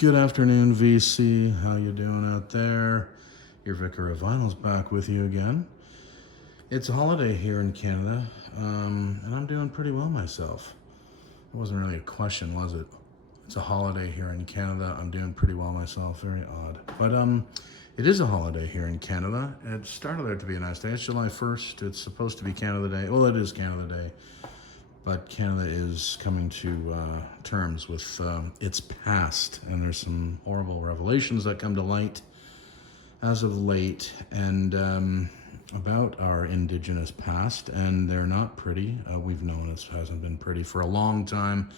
Good afternoon, VC. How you doing out there? Your Vicar of Vinyl's back with you again. It's a holiday here in Canada, and I'm doing pretty well myself. It wasn't really a question, was it? It's a holiday here in Canada. I'm doing pretty well myself. Very odd. But it is a holiday here in Canada. It started out to be a nice day. It's July 1st. It's supposed to be Canada Day. Well, it is Canada Day. But Canada is coming to terms with its past, and there's some horrible revelations that come to light as of late, and about our Indigenous past, and they're not pretty. We've known it hasn't been pretty for a long time,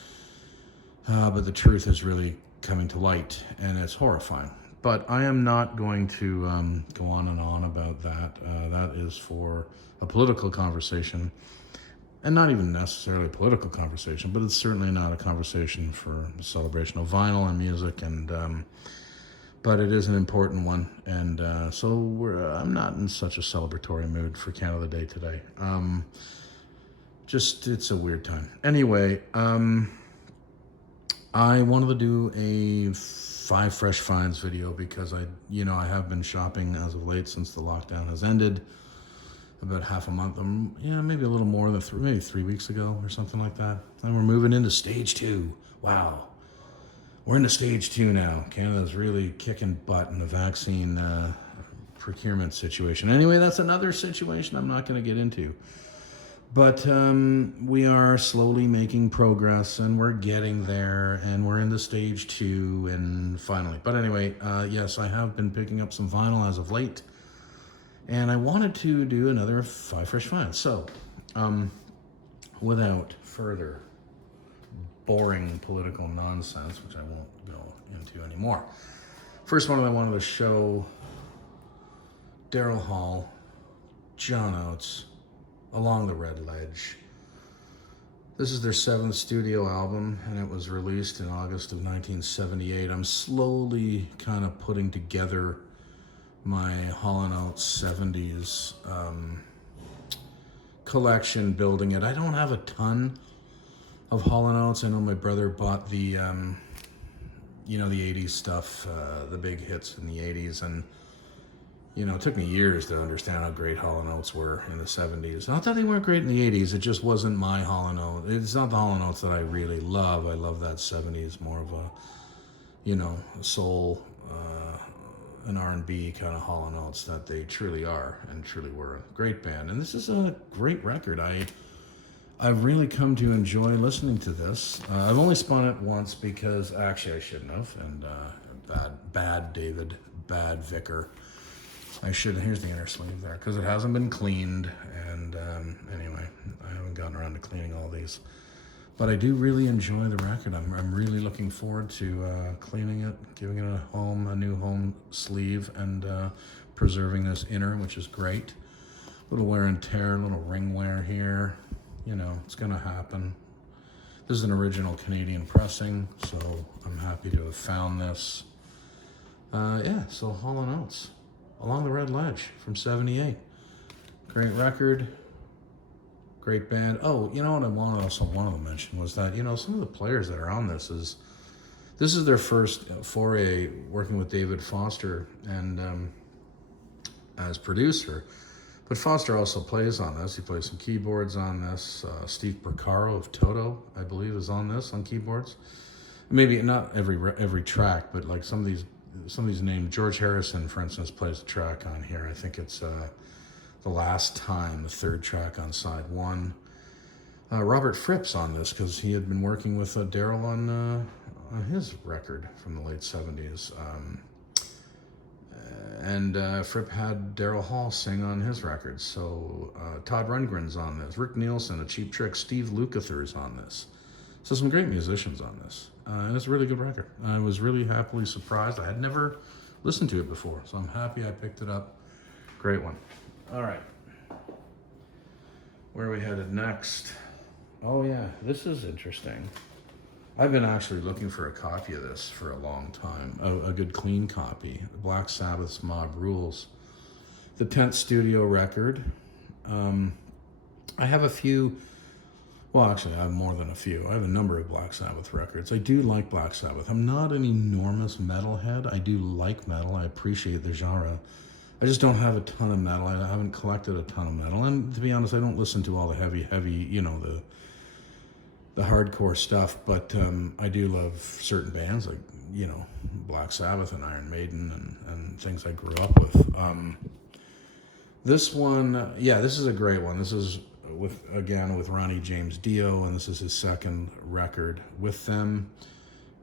but the truth is really coming to light, and it's horrifying. But I am not going to go on and on about that. That is for a political conversation. And not even necessarily a political conversation, but it's certainly not a conversation for the celebration of vinyl and music, and but it is an important one, and so I'm not in such a celebratory mood for Canada Day today. Just it's a weird time. Anyway, I wanted to do a 5 fresh finds video because I have been shopping as of late since the lockdown has ended. About half a month, maybe a little more than maybe 3 weeks ago or something like that. And we're moving into stage 2. Wow. We're into stage 2 now. Canada's really kicking butt in the vaccine procurement situation. Anyway, that's another situation I'm not going to get into. But we are slowly making progress, and we're getting there, and we're into stage 2, and finally. But anyway, yes, I have been picking up some vinyl as of late. And I wanted to do another 5 fresh finds. So, without further boring political nonsense, which I won't go into anymore. First one I wanted to show, Daryl Hall, John Oates, Along the Red Ledge. This is their 7th studio album, and it was released in August of 1978. I'm slowly kind of putting together my Hall & Oates 70s collection, building it. I don't have a ton of Hall & Oates. I know my brother bought the, the 80s stuff, the big hits in the 80s, and, it took me years to understand how great Hall & Oates were in the 70s. Not that they weren't great in the 80s, it just wasn't my Hall & Oates. It's not the Hall & Oates that I really love. I love that 70s, more of a, soul, an R&B kind of Hall & Oates that they truly are and truly were. A great band, and this is a great record. I've really come to enjoy listening to this. I've only spun it once because actually I shouldn't have, and bad David, bad Vicar. Here's the inner sleeve there because it hasn't been cleaned, and anyway, I haven't gotten around to cleaning all these. But I do really enjoy the record. I'm really looking forward to cleaning it, giving it a new home sleeve, and preserving this inner, which is great. Little wear and tear, little ring wear here. It's going to happen. This is an original Canadian pressing, so I'm happy to have found this. So Hall & Oates, Along the Red Ledge from 78. Great record. Great band. Oh, what I wanted to mention was that, some of the players that are on this is their first foray working with David Foster and as producer. But Foster also plays on this. He plays some keyboards on this. Steve Porcaro of Toto, I believe, is on this on keyboards. Maybe not every track, but like some of these names. George Harrison, for instance, plays a track on here. I think it's The Last Time, the 3rd track on side 1. Robert Fripp's on this because he had been working with Daryl on his record from the late 70s. And Fripp had Daryl Hall sing on his record. So Todd Rundgren's on this. Rick Nielsen, A Cheap Trick. Steve Lukather's on this. So some great musicians on this. And it's a really good record. I was really happily surprised. I had never listened to it before, so I'm happy I picked it up. Great one. All right. Where are we headed next? Oh yeah, this is interesting. I've been actually looking for a copy of this for a long time. A good clean copy. Black Sabbath's Mob Rules. The 10th studio record. I have a few Well, actually, I have more than a few. I have a number of Black Sabbath records. I do like Black Sabbath. I'm not an enormous metalhead. I do like metal. I appreciate the genre. I just don't have a ton of metal. I haven't collected a ton of metal. And to be honest, I don't listen to all the heavy, the hardcore stuff. But I do love certain bands like, Black Sabbath and Iron Maiden and things I grew up with. This one, this is a great one. This is with Ronnie James Dio, and this is his second record with them.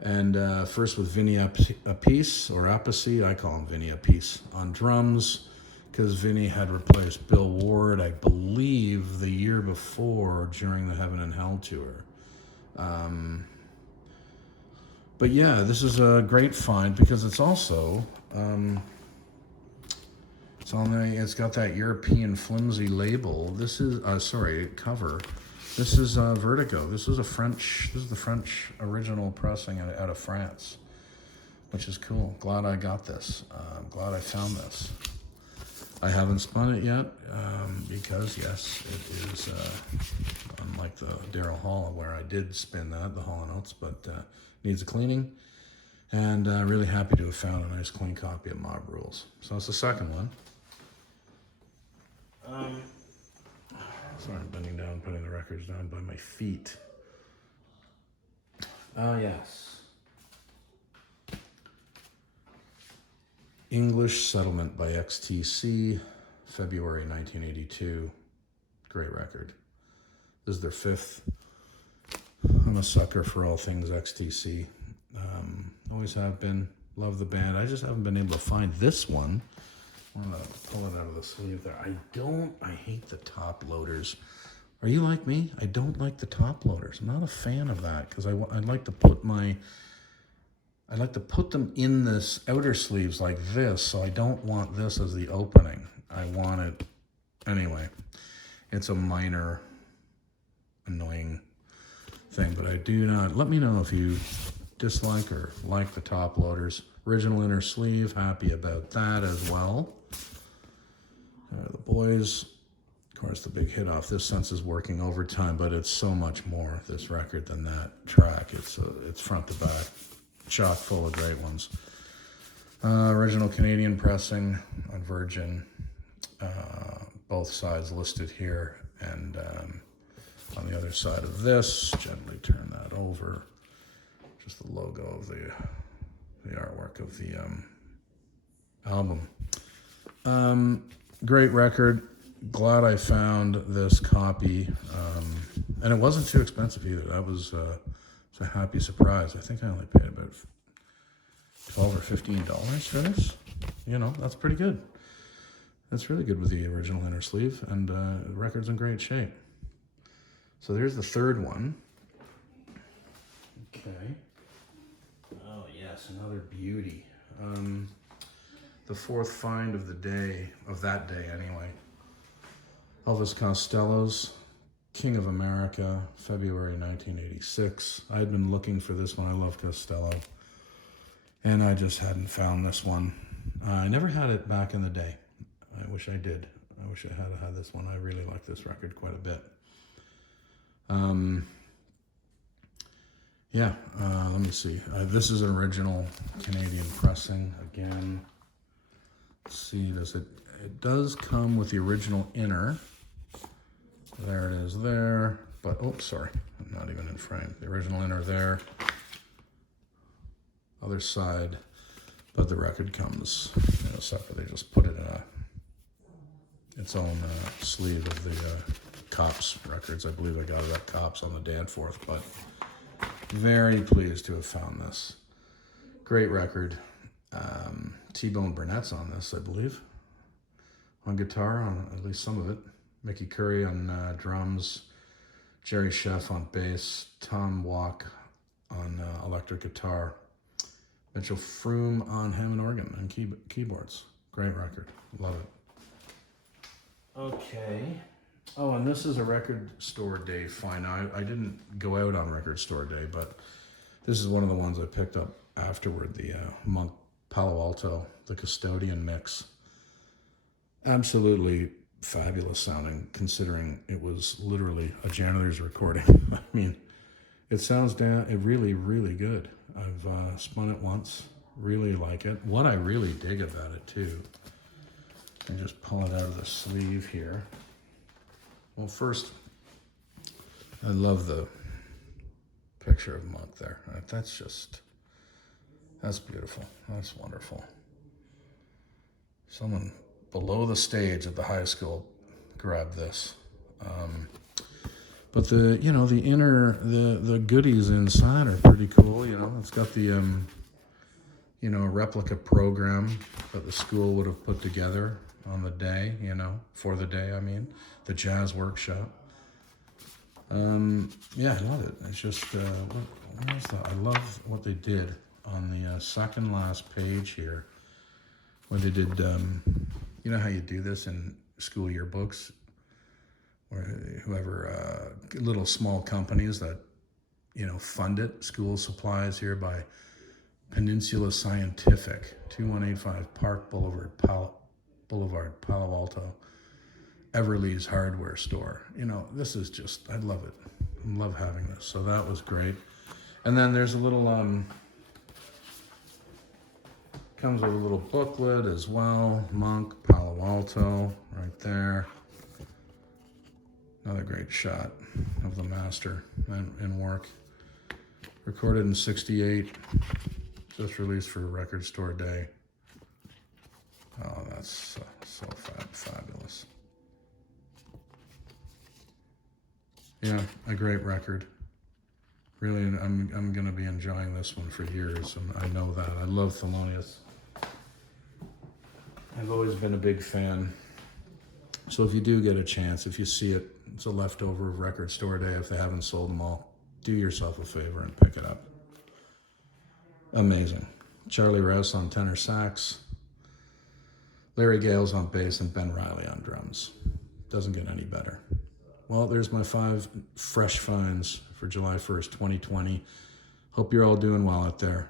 And first with Vinny Appice, or Appice, I call him Vinny Appice, on drums, because Vinny had replaced Bill Ward, I believe, the year before during the Heaven and Hell tour. But yeah, this is a great find because it's also it's got that European flimsy label. This is cover. This is Vertigo. This is the French original pressing out of France, which is cool. Glad I got this. I'm glad I found this. I haven't spun it yet because yes, it is unlike the Daryl Hall where I did spin the Hall & Oates, but needs a cleaning. And really happy to have found a nice clean copy of Mob Rules. So it's the second one. Sorry, I'm bending down, putting the records down by my feet. Yes. English Settlement by XTC, February 1982. Great record. This is their fifth. I'm a sucker for all things XTC. Always have been. Love the band. I just haven't been able to find this one. I'm going to pull it out of the sleeve there. I hate the top loaders. Are you like me? I don't like the top loaders. I'm not a fan of that because I'd like to put them in this outer sleeves like this, so I don't want this as the opening. I want it, anyway, it's a minor annoying thing, but I do not. Let me know if you dislike or like the top loaders. Original inner sleeve, happy about that as well. The Boys, of course, the big hit off this Sense is Working Overtime, but it's so much more, this record, than that track. It's front to back, chock full of great ones. Original Canadian pressing on Virgin, both sides listed here, and on the other side of this, gently turn that over, just the logo of the artwork of the album. Great record. Glad I found this copy, and it wasn't too expensive either. That was a happy surprise. I think I only paid about $12 or $15 for this. That's pretty good. That's really good with the original inner sleeve, and the record's in great shape. So there's the third one. Okay. Oh yes, another beauty. The fourth find of that day anyway. Elvis Costello's King of America, February 1986. I had been looking for this one. I love Costello. And I just hadn't found this one. I never had it back in the day. I wish I did. I wish I had this one. I really like this record quite a bit. Let me see. This is an original Canadian pressing again. Let's see, it does come with the original inner. There it is there. But, sorry, I'm not even in frame. The original inner there. Other side. But the record comes, separate. They just put it in its own sleeve of the Cops records. I believe I got it at Cops on the Danforth, but very pleased to have found this. Great record. T-Bone Burnett's on this, I believe. On guitar, on at least some of it. Mickey Curry on drums. Jerry Sheff on bass. Tom Walk on electric guitar. Mitchell Froome on Hammond organ and keyboards. Great record. Love it. Okay. Oh, and this is a record store day find. I didn't go out on record store day, but this is one of the ones I picked up afterward, the Monk Palo Alto, the Custodian mix. Absolutely fabulous sounding, considering it was literally a janitor's recording. I mean, it sounds really, really good. I've spun it once, really like it. What I really dig about it too, and just pull it out of the sleeve here. Well, first, I love the picture of Monk there. That's beautiful. That's wonderful. Someone below the stage at the high school grabbed this. But the inner, the goodies inside are pretty cool. It's got the, replica program that the school would have put together on the day, for the day, the jazz workshop. Yeah, I love it. It's just, I love what they did on the second last page here, where they did, you know how you do this in school yearbooks, or whoever, little small companies that, fund it. School supplies here by Peninsula Scientific, 2185 Park Boulevard, Palo Alto. Everly's hardware store. This is just, I love it. I love having this. So that was great. And then there's a little, comes with a little booklet as well. Monk, Palo Alto, right there. Another great shot of the master in work. Recorded in '68. Just released for Record Store Day. Oh, that's so fabulous. Yeah, a great record. Really, I'm going to be enjoying this one for years, and I know that. I love Thelonious. I've always been a big fan. So if you do get a chance, if you see it, it's a leftover of Record Store Day. If they haven't sold them all, do yourself a favor and pick it up. Amazing. Charlie Rouse on tenor sax, Larry Gales on bass, and Ben Riley on drums. Doesn't get any better. Well, there's my 5 fresh finds for July 1st, 2020. Hope you're all doing well out there.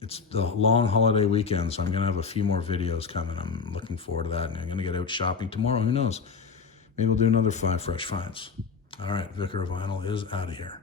It's the long holiday weekend, so I'm going to have a few more videos coming. I'm looking forward to that, and I'm going to get out shopping tomorrow. Who knows? Maybe we'll do another 5 fresh finds. All right, Vicar of Vinyl is out of here.